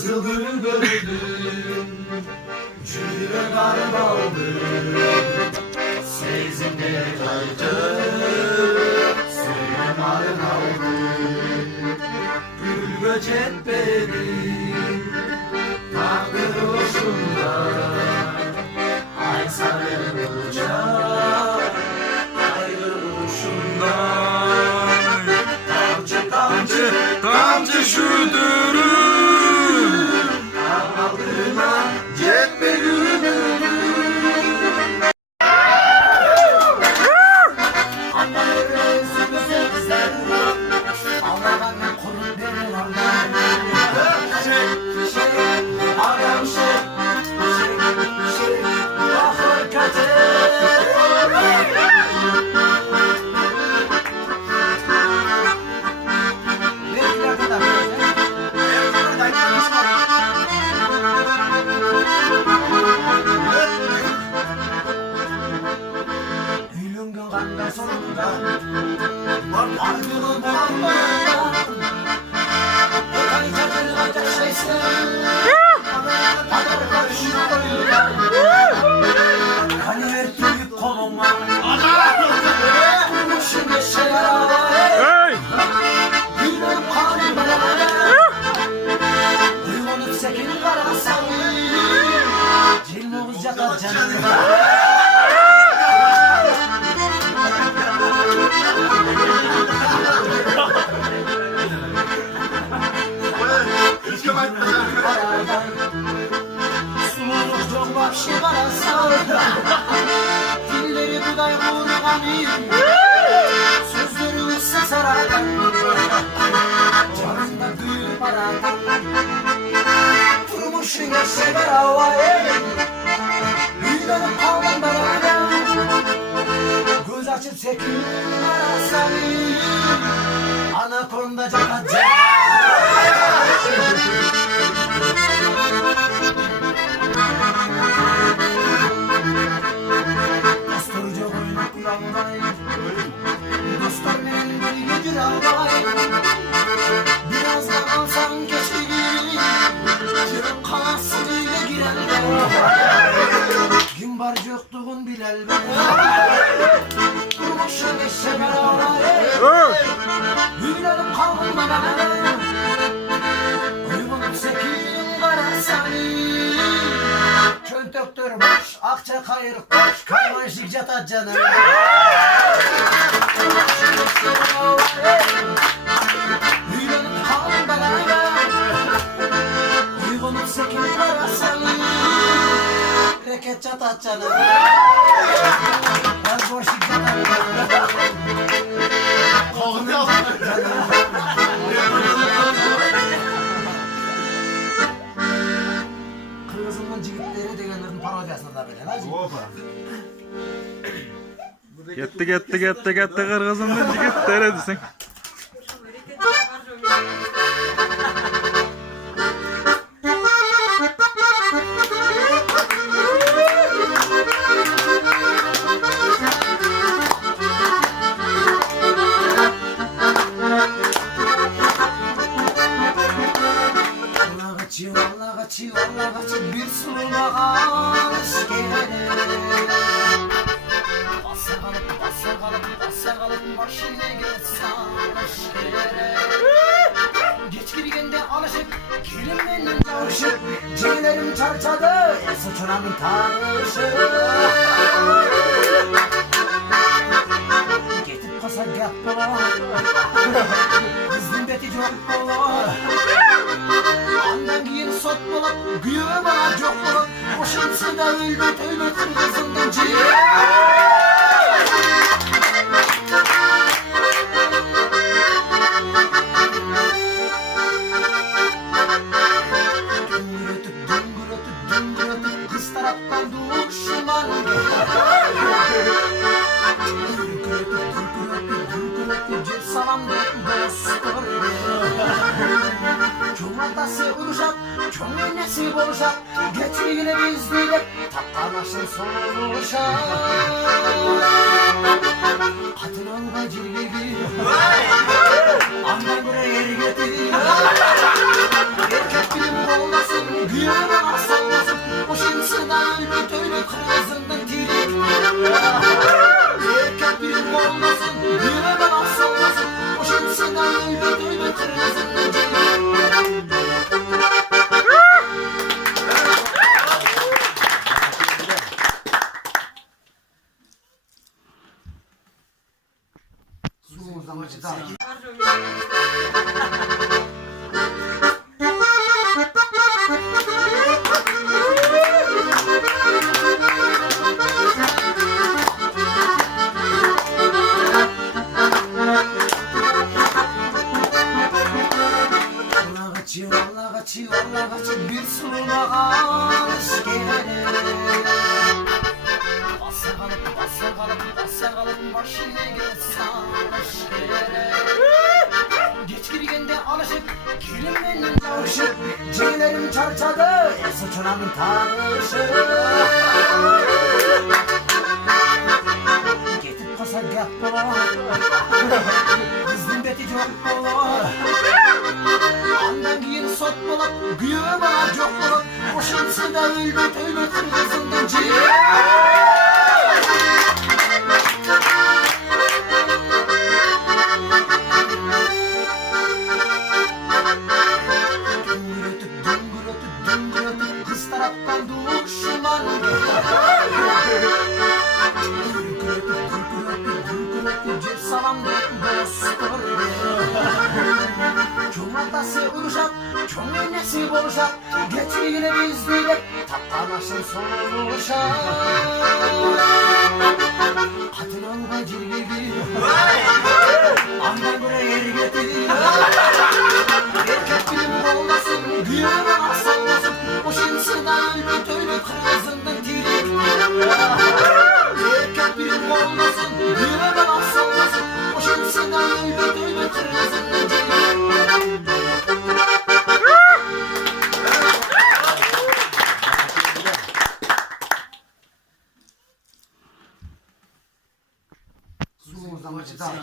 Kızıl gülü gördüm, Cüre garip aldım, Seyzimde kaydı, Seyem arın aldım. Gül böcek benim, takdır uçunda, Ay sarılacak, ayrı uçunda. Tamcı tamcı, tamcı şüdürüm, Ağladığına cephe gülürüm. Dilleri buday vurganı, sözleri ıssa saradan, canında gül paradan, durmuşuna sever havayı, büyülenip kaldan beraber, göz açıp sekin arasanı, anakonda canaca. Dostlar benim bir ağlay, biraz da alsan keşke, yarım kalarsın öyle giren gün var yoktuğun bilel ben, durmuşum eşeğer ağlay, hülerim kaldım bana, uygunum sekin karasani, çöntöktür boş, akça kayırık boş, kaymaşık catat canım. Hülerim kaldım bana, uygunum sekin karasani, reket catat canım. Ben boşluk catat canım. Kırgızımın cigitleri degenlerin parodiyasına da böyle hacı. Gitti kırgızımın jigitleri desin. Vallahi kaçı bir sulma ağaç gelir. Basa kalıp başına geçsaş geç girgende alışık, gelin benim kavuşup, ciğerlerim çarçadı, sıçramın tanışı. Getip kasa gap dolar, kızın beti çok dolar. Andan giyin sot bulup, güyüme bana çok bulup, boşansın da ölbet kızından ciğer. Kız taraftan düşman cil salam dostlar. Cumartesi uruşak, çömlenesi boluşak, geçirgine biz değilip, taptanlaşın sonuşak. Katın alma cilgegi, andan göre yeri getir. Erkek bilim kolda kaçı bir suluna aş gerek. Basa kalıp başına geçsaş gerek. Geç girgende alışıp gelinmenin çavuşup ciğerlerim çarçadı suçunamın tanışı. Getip kasa gap bola kızın beti çok bola. Andan giyin sot bola güyüme bana çok bola. Boşansı da ülbet kızından ciğer. Kız taraftan düşman cep salamdı dostlar. Cumartesi uruşak, çok nesi olacak. Getir yine bizliyle taptalaşın soruşak. Kadın olma cilveli andan buraya yer getir. Erkek bilim olmasın, güyeme aksallasın. O şemsiden öyle kırgızından tirik. Erkek bilim olmasın, güyeme aksallasın. O şemsiden öyle kırgızından tirik. Suğuzdan maçı daha iyi.